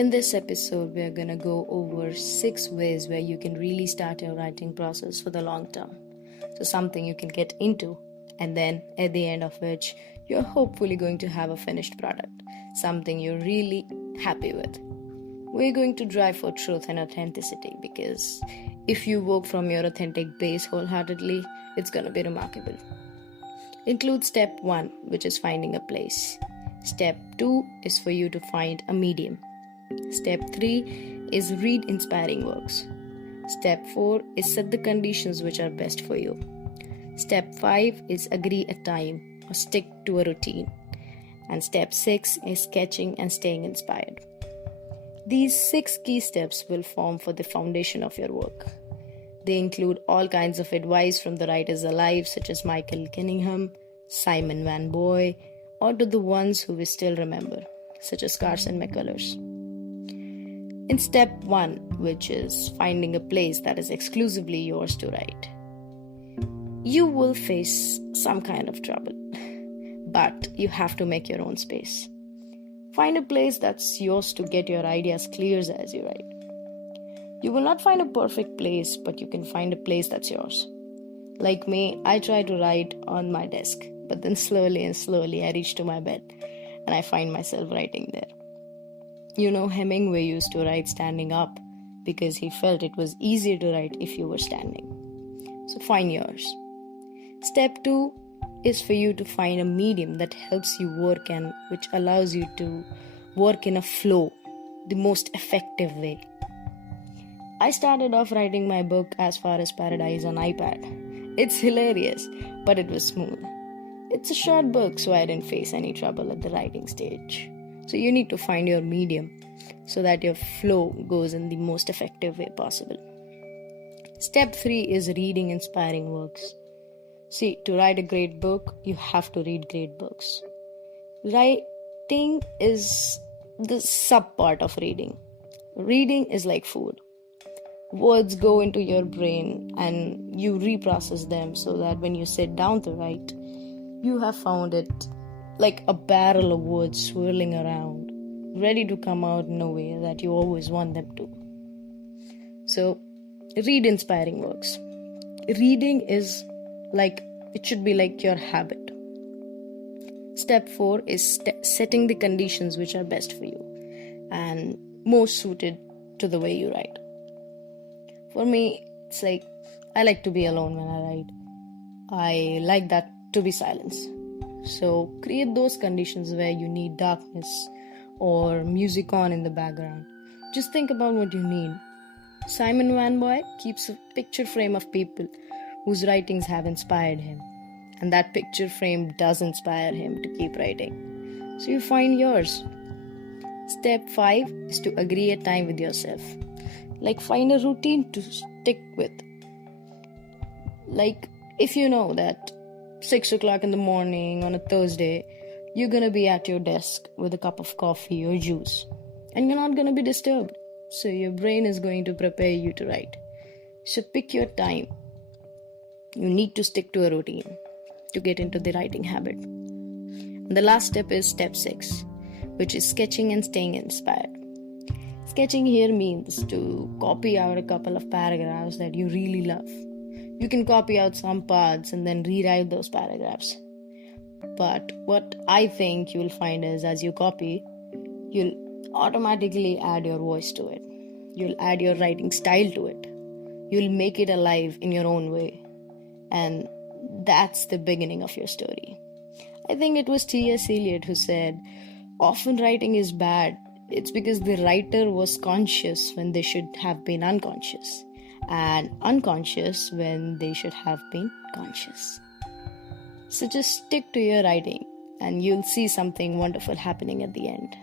In this episode, we're gonna go over 6 ways where you can really start your writing process for the long term. So something you can get into, and then at the end of which, you're hopefully going to have a finished product, something you're really happy with. We're going to drive for truth and authenticity because if you work from your authentic base wholeheartedly, it's gonna be remarkable. Include step 1, which is finding a place. Step 2 is for you to find a medium. Step 3 is read inspiring works. Step 4 is set the conditions which are best for you. Step 5 is agree a time or stick to a routine. And step 6 is sketching and staying inspired. These 6 key steps will form for the foundation of your work. They include all kinds of advice from the writers alive such as Michael Cunningham, Simon Van Boy, or to the ones who we still remember, such as Carson McCullers. In step 1, which is finding a place that is exclusively yours to write, you will face some kind of trouble, but you have to make your own space. Find a place that's yours to get your ideas clear as you write. You will not find a perfect place, but you can find a place that's yours. Like me, I try to write on my desk, but then slowly I reach to my bed and I find myself writing there. You know, Hemingway used to write standing up because he felt it was easier to write if you were standing. So find yours. Step 2 is for you to find a medium that helps you work and which allows you to work in a flow, the most effective way. I started off writing my book As Far as Paradise on iPad. It's hilarious, but it was smooth. It's a short book, so I didn't face any trouble at the writing stage. So you need to find your medium so that your flow goes in the most effective way possible. Step 3 is reading inspiring works. See, to write a great book, you have to read great books. Writing is the sub part of reading. Reading is like food. Words go into your brain and you reprocess them so that when you sit down to write, you have found it like a barrel of words swirling around, ready to come out in a way that you always want them to. So, read inspiring works. Reading is it should be like your habit. Step 4 is setting the conditions which are best for you and most suited to the way you write. For me, it's like I like to be alone when I write. I like that to be silence. So create those conditions where you need darkness or music on in the background. Just think about what you need. Simon Van Boy keeps a picture frame of people whose writings have inspired him. And that picture frame does inspire him to keep writing. So you find yours. Step 5 is to agree a time with yourself. Find a routine to stick with. If you know that 6 o'clock in the morning on a Thursday, you're gonna be at your desk with a cup of coffee or juice. And you're not gonna be disturbed. So your brain is going to prepare you to write. So pick your time. You need to stick to a routine to get into the writing habit. And the last step is step 6, which is sketching and staying inspired. Sketching here means to copy out a couple of paragraphs that you really love. You can copy out some parts and then rewrite those paragraphs. But what I think you'll find is as you copy, you'll automatically add your voice to it. You'll add your writing style to it. You'll make it alive in your own way. And that's the beginning of your story. I think it was T.S. Eliot who said, often writing is bad. It's because the writer was conscious when they should have been unconscious, and unconscious when they should have been conscious. So just stick to your writing and you'll see something wonderful happening at the end.